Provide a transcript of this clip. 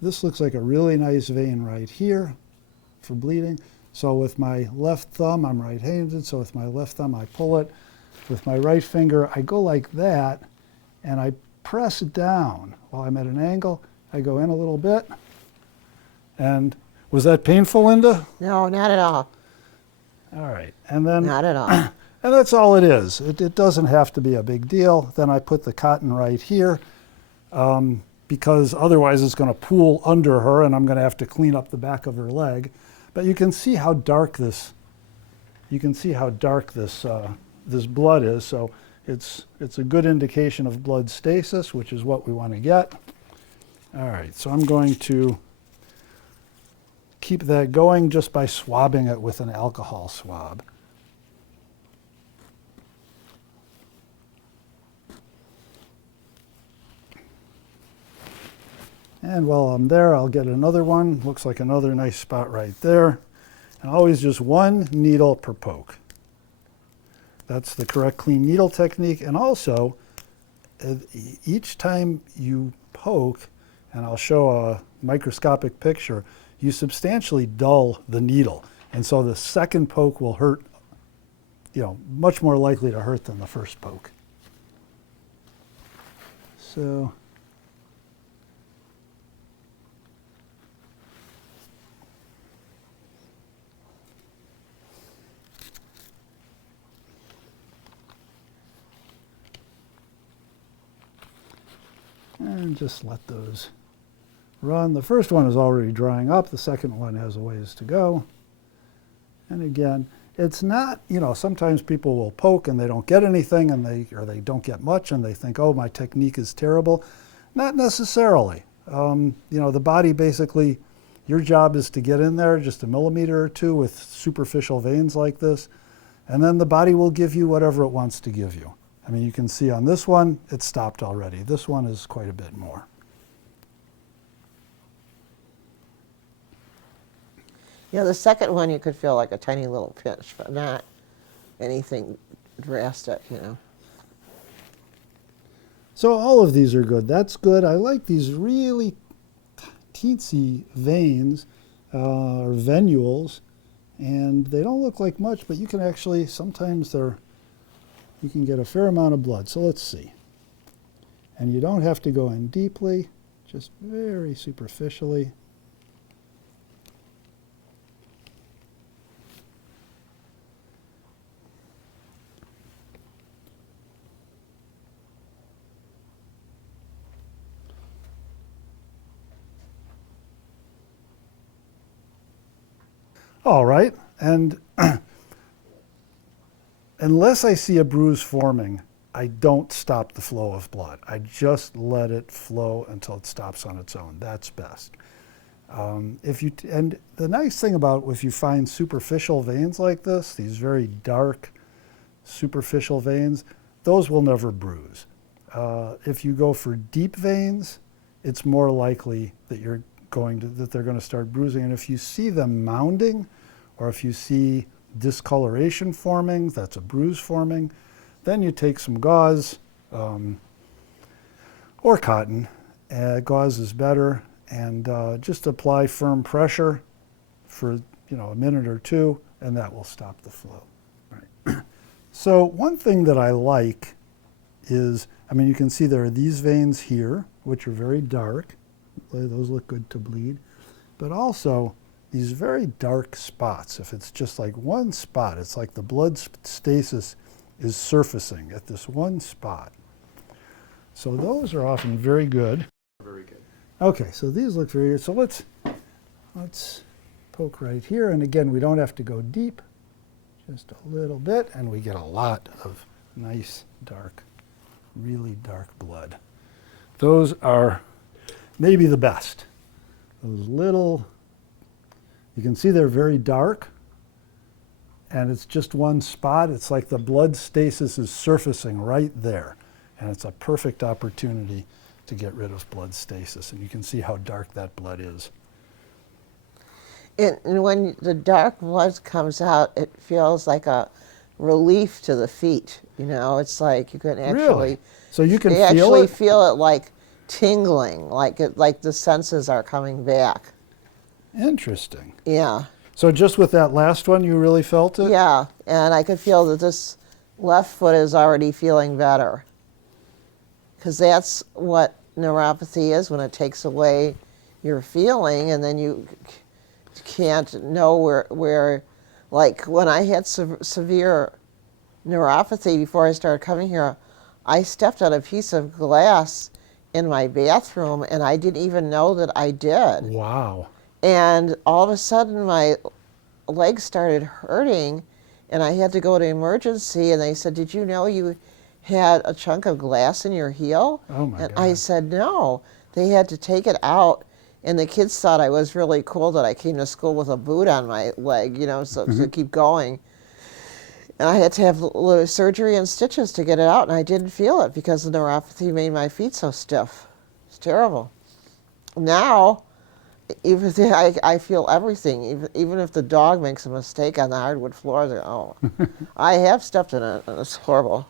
this looks like a really nice vein right here for bleeding. So with my left thumb, I'm right-handed, so with my left thumb I pull it. With my right finger, I go like that, and I press down while I'm at an angle. I go in a little bit. And was that painful, Linda? No, not at all. All right. And then, Not at all. and that's all it is. It doesn't have to be a big deal. Then I put the cotton right here because otherwise it's going to pool under her and I'm going to have to clean up the back of her leg. But you can see how dark this, this blood is. So it's a good indication of blood stasis, which is what we want to get. All right, so I'm going to keep that going just by swabbing it with an alcohol swab. And while I'm there, I'll get another one. Looks like another nice spot right there. And always just one needle per poke. That's the correct clean needle technique. And also, each time you poke, and I'll show a microscopic picture, you substantially dull the needle. And so the second poke will hurt, much more likely to hurt than the first poke. So, and just let those run. The first one is already drying up. The second one has a ways to go. And again, it's not, sometimes people will poke and they don't get anything or they don't get much and they think, oh, my technique is terrible. Not necessarily. The body basically, your job is to get in there just a millimeter or two with superficial veins like this, and then the body will give you whatever it wants to give you. I mean, you can see on this one, it stopped already. This one is quite a bit more. The second one you could feel like a tiny little pinch, but not anything drastic, So all of these are good. That's good. I like these really teensy veins or venules, and they don't look like much, but you can actually, sometimes you can get a fair amount of blood. So let's see. And you don't have to go in deeply, just very superficially. All right, and unless I see a bruise forming, I don't stop the flow of blood. I just let it flow until it stops on its own. That's best. And the nice thing about if you find superficial veins like this, these very dark superficial veins, those will never bruise. If you go for deep veins, it's more likely that they're going to start bruising. And if you see them mounding, or if you see discoloration forming, that's a bruise forming, then you take some gauze or cotton. Gauze is better, and just apply firm pressure for a minute or two, and that will stop the flow. Right. So one thing that I like is, you can see there are these veins here, which are very dark. Those look good to bleed. But also these very dark spots. If it's just like one spot, it's like the blood stasis is surfacing at this one spot. So those are often very good. Very good. Okay, so these look very good. So let's poke right here. And again, we don't have to go deep, just a little bit, and we get a lot of nice, dark, really dark blood. Those are maybe the best. Those little, you can see they're very dark, and it's just one spot. It's like the blood stasis is surfacing right there, and it's a perfect opportunity to get rid of blood stasis, and you can see how dark that blood is. And when the dark blood comes out, it feels like a relief to the feet. It's like you can actually, Really? So you can actually feel it? feel it like tingling, like the senses are coming back. Interesting. Yeah. So just with that last one, you really felt it? Yeah, and I could feel that this left foot is already feeling better. Because that's what neuropathy is, when it takes away your feeling, and then you can't know where like when I had severe neuropathy before I started coming here, I stepped on a piece of glass in my bathroom, and I didn't even know that I did. Wow. And all of a sudden, my legs started hurting, and I had to go to emergency, and they said, "Did you know you had a chunk of glass in your heel?" Oh my And I God. said, "No." They had to take it out, and the kids thought I was really cool that I came to school with a boot on my leg, so to keep going. And I had to have little surgery and stitches to get it out, and I didn't feel it because the neuropathy made my feet so stiff. It's terrible. Now, even I feel everything. Even if the dog makes a mistake on the hardwood floor, oh, I have stepped in it, and it's horrible.